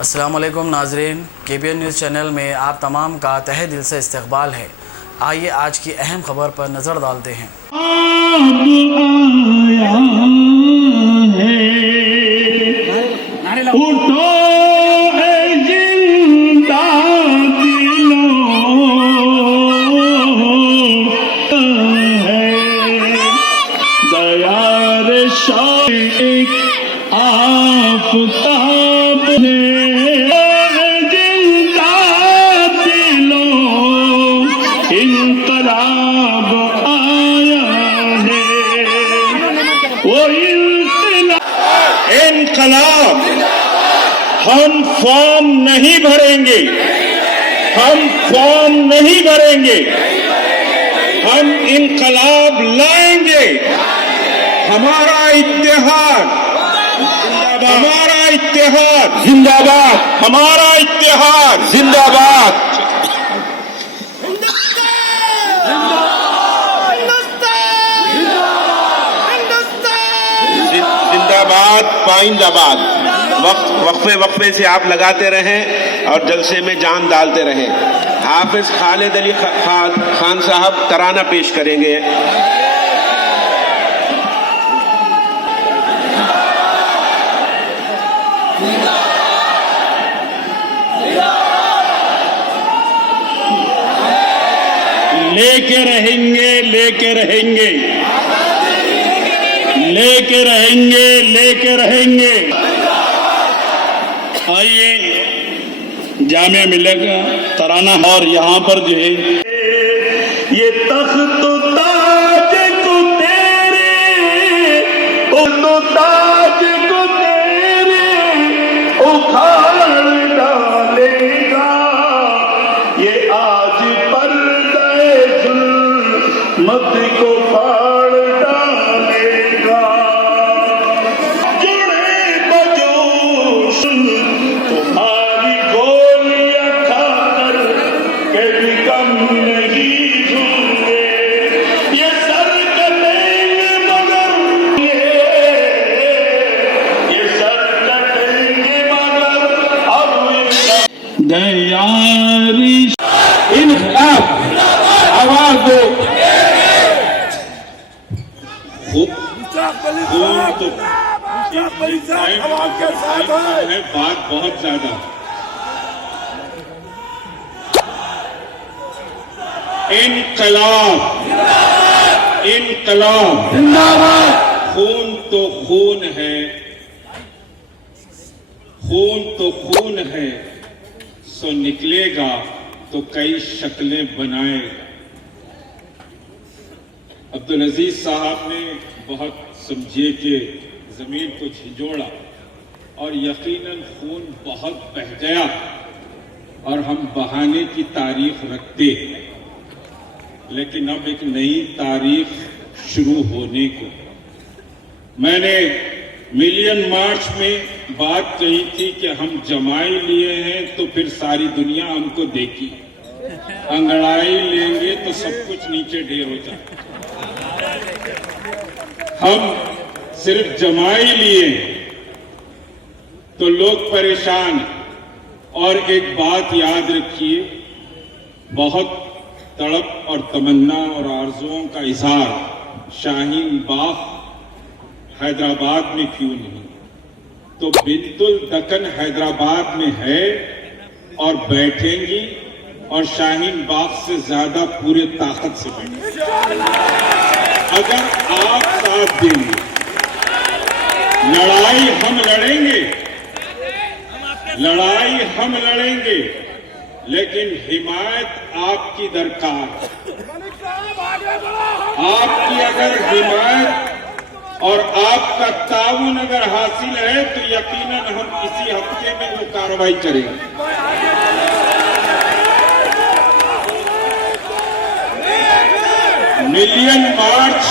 अस्सलामुअलैकुम नाजरीन, KBN news channel में आप तमाम का तहे दिल से इस्तकबाल है। आइए आज की अहम खबर पर नज़र डालते हैं। उठो है जिंदा दिलों है दयार शाह एक आफताब है जिंदा दिलों इनकलाब आया है वो इनकलाब हम फॉर्म नहीं भरेंगे, हम फॉर्म नहीं भरेंगे, हम इनकलाब लाएंगे। हमारा इत्तेहाद, हमारा इत्तेहाद जिंदाबाद, हमारा इत्तेहाद जिंदाबाद। जिंदाबाद पाइंदाबाद। वक्फे से आप लगाते रहें और जलसे में जान डालते रहें। हाफिज खालिद अली खान साहब तराना पेश करेंगे। लेके रहेंगे, लेके रहेंगे, लेके रहेंगे, लेके रहेंगे। आइए जामिया मिलेगा तराना। और यहाँ पर जो है ये तख्त ताज को तेरे, ओ तो ताज को तेरे उखाड़ डालेगा। ये आज पर्दे जुल्मत को फाड़ डालेगा। जुड़े बजोश तुम्हारी गोलियां खाकर कभी कम नहीं झूले। ये सर कटेंगे मगर ये सर कटेंगे मगर अब दयारी इनकलाब आवाज दो। है बात बहुत ज्यादा। इनकलाब, इनकलाब जिंदाबाद। खून तो खून है, खून तो खून है, सो निकलेगा तो कई शक्लें बनाएगा। अब्दुल अजीज साहब ने बहुत समझिए कि जमीन को झिंझोड़ा और यकीनन खून बहुत बह गया और हम बहाने की तारीख रखते हैं, लेकिन अब एक नई तारीख शुरू होने को। मैंने मिलियन मार्च में बात कही थी कि हम जमाई लिए हैं तो फिर सारी दुनिया हमको देखी, अंगड़ाई लेंगे तो सब कुछ नीचे ढेर हो जाए। हम सिर्फ जमाई लिए तो लोग परेशान। और एक बात याद रखिए, बहुत तड़प और तमन्ना और आरजुओं का इजहार शाहीन बाग हैदराबाद में क्यों नहीं? तो बिंतुल दक्कन हैदराबाद में है और बैठेंगी और शाहीन बाग से ज्यादा पूरे ताकत से बैठेंगी। अगर आप साथ देंगे, लड़ाई हम लड़ेंगे, लड़ाई हम लड़ेंगे, लेकिन हिमायत आपकी दरकार। आपकी अगर हिमायत और आपका ताउन अगर हासिल है तो यकीनन हम इसी हफ्ते में वो कार्रवाई करेंगे। मिलियन मार्च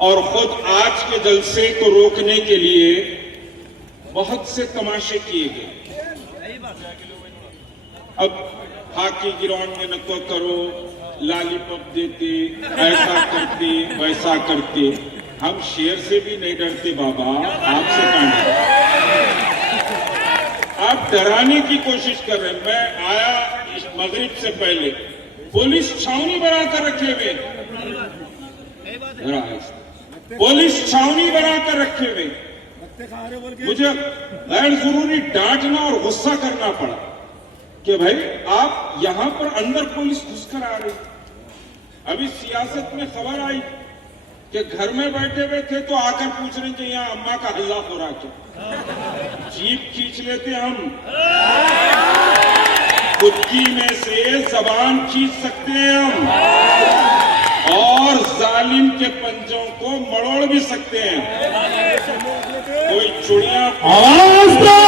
और खुद आज के जलसे को रोकने के लिए बहुत से तमाशे किए गए। अब हॉकी ग्राउंड में नको करो, लॉलीपॉप देते, ऐसा करते, वैसा करते। हम शेर से भी नहीं डरते बाबा, आपसे कहां डरते? डराने की कोशिश कर रहे हैं। मैं आया इस मगरिब से पहले, पुलिस छावनी बनाकर रखे हुए, पुलिस छावनी बनाकर रखे हुए। मुझे गैर जरूरी डांटना और गुस्सा करना पड़ा कि भाई आप यहां पर अंदर पुलिस घुसकर आ रही। अभी सियासत में खबर आई कि घर में बैठे हुए थे तो आकर पूछ रहे कि यहाँ अम्मा का हल्ला हो रहा क्या। जीप खींच लेते हम, कुत्ती में से जबान खींच सकते हैं हम, और जालिम के पंजों को मरोड़ भी सकते हैं। कोई चुड़िया आवाज दो,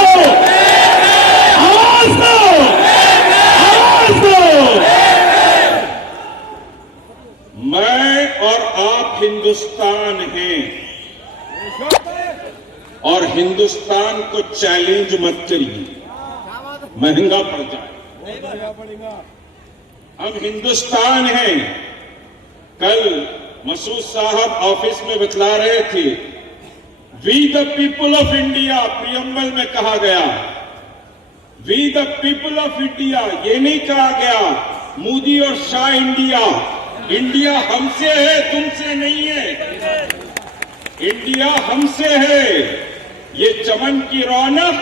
आवाज दो, आवाज दो। मैं और आप हिंदुस्तान हैं, और हिंदुस्तान को चैलेंज मत करिए, महंगा पड़ जाए। हम हिंदुस्तान हैं। कल मसूद साहब ऑफिस में बतला रहे थे, we the people of India preamble में कहा गया, we the people of India. ये नहीं कहा गया मोदी और शाह इंडिया। इंडिया हमसे है, तुमसे नहीं है। इंडिया हमसे है। ये चमन की रौनक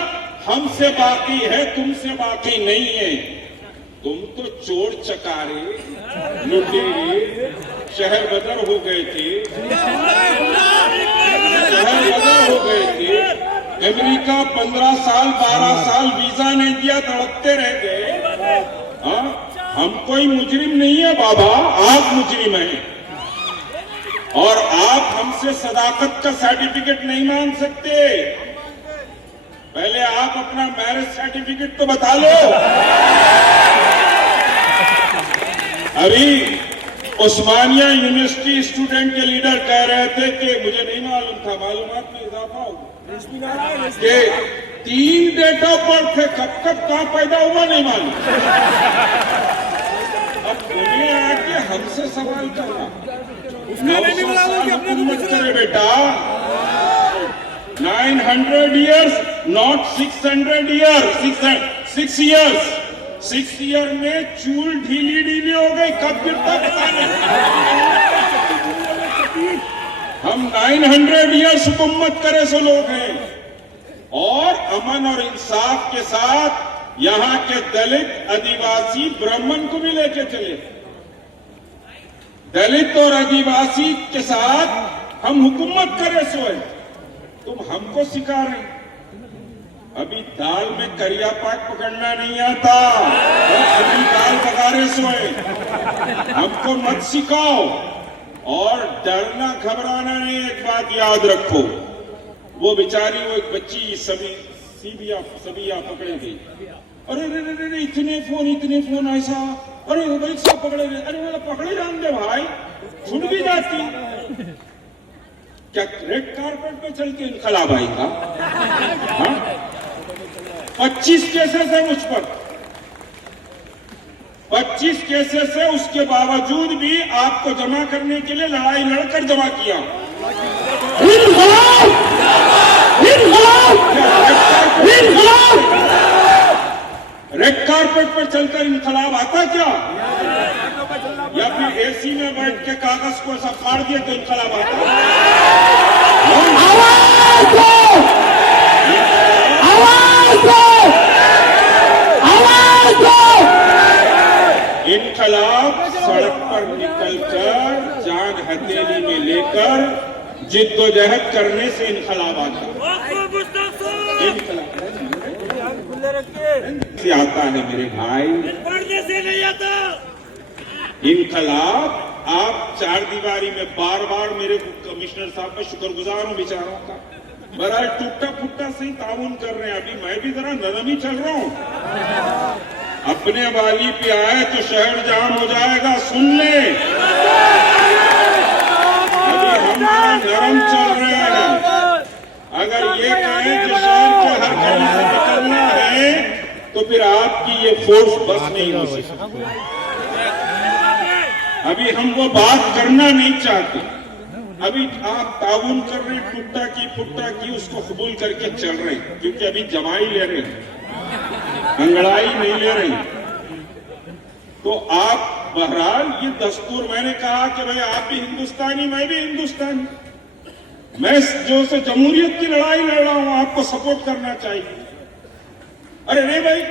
हमसे बाकी है, तुमसे बाकी नहीं है। तुम तो चोर चकारे लुटेरे शहर बदर हो गए थे, शहर बदर हो गए थे। अमेरिका 15 साल 12 साल वीजा नहीं दिया, तड़पते रह गए। हम कोई मुजरिम नहीं है बाबा, आप मुजरिम हैं। और आप हमसे सदाकत का सर्टिफिकेट नहीं मांग सकते। पहले आप अपना मैरिज सर्टिफिकेट तो बता लो। अभी उस्मानिया यूनिवर्सिटी स्टूडेंट के लीडर कह रहे थे कि मुझे नहीं मालूम था, मालूमात में इजाफा होगा कि 3 डेट ऑफ बर्थ थे, कब कहां पैदा हुआ नहीं मालूम। अब बोलिए आके हमसे सवाल करना, हुकूमत करे बेटा। 900 years, not 600 years, 6 years। 6 year में चूल ढीली ढीली हो गई, कब गिरता पता नहीं। हम 900 years हुकूमत करे सो लोग हैं, और अमन और इंसाफ के साथ यहां के दलित, आदिवासी, ब्राह्मण को भी लेके चले। दलित और आदिवासी के साथ हम हुकूमत करे सो है, तुम हमको सिखा रहे। अभी दाल में करिया पाक पकड़ना नहीं आता, अभी दाल पकारे सोए। हमको मत सिखाओ, और डरना घबराना नहीं। एक बात याद रखो, वो बेचारी वो एक बच्ची सबिया पकड़े गई। अरे रे इतने फोन ऐसा, अरे भाई सब पकड़े गए। अरे वाला पकड़े जान दे भाई, छूट भी जाती। क्या रेड कारपेट पे चल के इनकलाब आएगा? 25 केसेस है मुझ पर, 25 केसेस है। उसके बावजूद भी आपको जमा करने के लिए लड़ाई लड़कर जमा किया। रेड कारपेट पर चलकर इनकलाब आता क्या? या फिर एसी में बैठ के कागज को ऐसा फाड़ दिया तो इनकलाब आता? आवाज दो, आवाज दो, आवाज दो। इनकलाब सड़क पर निकलकर जान हथेली में लेकर जिद्दोजहद करने से इनकलाब आता से आता है मेरे भाई, पढ़ने से नहीं आता। इनकलाब आप 4 दीवारी में बार बार मेरे कमिश्नर साहब का शुक्रगुजार हूं बेचारों का। बड़ा टूटा फुट्टा से ही ताउन कर रहे हैं। अभी मैं भी जरा नरम ही चल रहा हूं। अपने वाली पे आए तो शहर जाम हो जाएगा, सुन ले। अभी हम नरम चल रहे हैं। अगर ये कहें कि शहर के हर गली से निकलना है तो फिर आपकी ये फोर्स बस नहीं हो सकती। अभी हम वो बात करना नहीं चाहते। अभी आप ताउन कर रहे हैं, टुट्टा की फुट्टा की, उसको कबूल करके चल रहे हैं, क्योंकि अभी जमाई ले रहे हैं। अंगड़ाई नहीं ले रही। तो आप बहरहाल ये दस्तूर, मैंने कहा कि भाई आप भी हिंदुस्तानी, मैं भी हिंदुस्तानी, मैं जो से जमहूरियत की लड़ाई लड़ रहा हूं, आपको सपोर्ट करना चाहिए। अरे नहीं भाई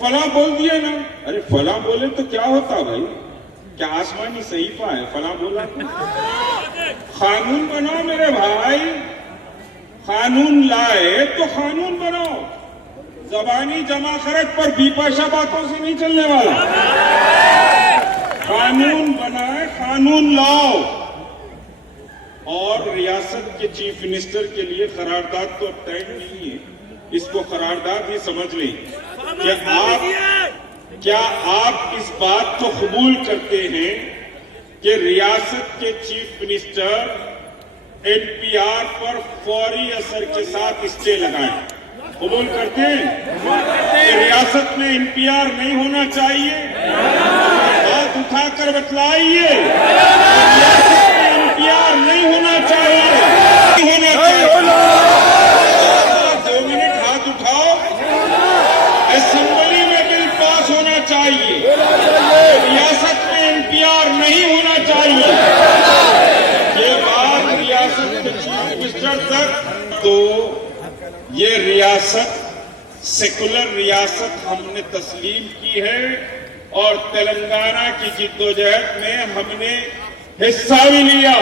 फला बोल दिया ना, अरे फला बोले तो क्या होता भाई, क्या आसमानी सहीफा है फला बोला तो? कानून बनाओ मेरे भाई, कानून लाए तो कानून बनाओ, जबानी जमा खरच पर बीपाशा बातों से नहीं चलने वाला। कानून बनाए, कानून लाओ। और रियासत के चीफ मिनिस्टर के लिए करारदाद तो अब तय नहीं है, इसको करारदाद ही समझ लें। क्या आप इस बात को कबूल करते हैं कि रियासत के चीफ मिनिस्टर एनपीआर पर फौरी असर के साथ स्टे लगाएं? कबूल करते हैं कि रियासत में एनपीआर नहीं होना चाहिए? हाथ उठाकर बतलाइए, रियासत में एनपीआर नहीं होना चाहिए, नहीं होना चाहिए। 2 मिनट हाथ उठाओ। असेंबली में बिल पास होना चाहिए, रियासत में एनपीआर नहीं होना चाहिए। ये बात रियासत के चीफ मिनिस्टर तक, तो ये रियासत सेकुलर रियासत हमने तस्लीम की है और तेलंगाना की जिद्दोजहद में हमने हिस्सा भी लिया।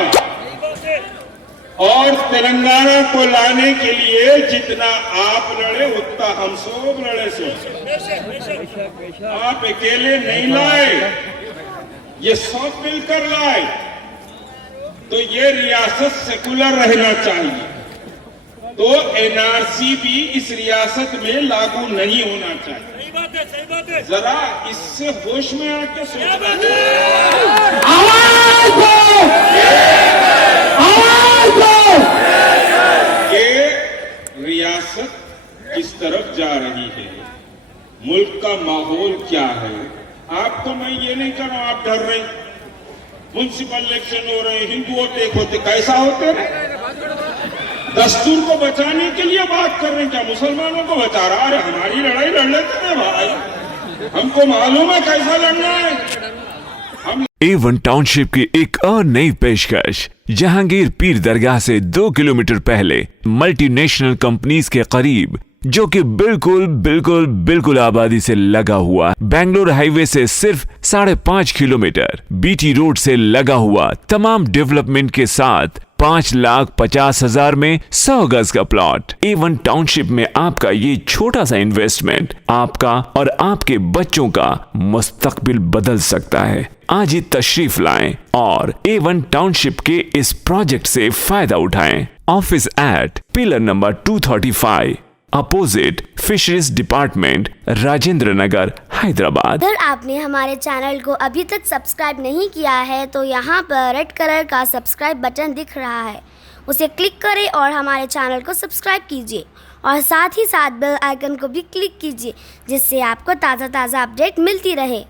और तेलंगाना को लाने के लिए जितना आप लड़े उतना हम सब लड़े से। आप अकेले नहीं लाए, ये सब मिलकर लाए। तो ये रियासत सेकुलर रहना चाहिए, तो एनआरसी भी इस रियासत में लागू नहीं होना चाहिए। सही बात है, सही बात है। जरा इससे होश में आके सोचो। ये रियासत किस तरफ जा रही है, मुल्क का माहौल क्या है। आप तो मैं ये नहीं कर रहा हूं, आप डर रहे, म्युनिसिपल इलेक्शन हो रहे, हिंदू होते एक होते, कैसा होते रहे? दस्तूर को बचाने के लिए बात कर रहे हैं, क्या मुसलमानों को बचा रहा? अरे हमारी लड़ाई लड़ लेते थे भाई, हमको मालूम है कैसा लड़ना है। हम A1 टाउनशिप की एक और नई पेशकश, जहांगीर पीर दरगाह से 2 किलोमीटर पहले मल्टीनेशनल कंपनीज के करीब, जो कि बिल्कुल आबादी से लगा हुआ, बेंगलोर हाईवे से सिर्फ 5.5 किलोमीटर, बीटी रोड से लगा हुआ, तमाम डेवलपमेंट के साथ 5,50,000 में 100 गज का प्लॉट। A1 टाउनशिप में आपका ये छोटा सा इन्वेस्टमेंट आपका और आपके बच्चों का मुस्तकबिल बदल सकता है। आज ही तशरीफ लाएं और A1 टाउनशिप के इस प्रोजेक्ट से फायदा उठाएं। Office at pillar number 235 opposite fisheries department, Rajendra Nagar, Hyderabad. अगर आपने हमारे चैनल को अभी तक सब्सक्राइब नहीं किया है तो यहाँ पर रेड कलर का सब्सक्राइब बटन दिख रहा है, उसे क्लिक करें और हमारे चैनल को सब्सक्राइब कीजिए और साथ ही साथ बेल आइकन को भी क्लिक कीजिए, जिससे आपको ताज़ा अपडेट मिलती रहे।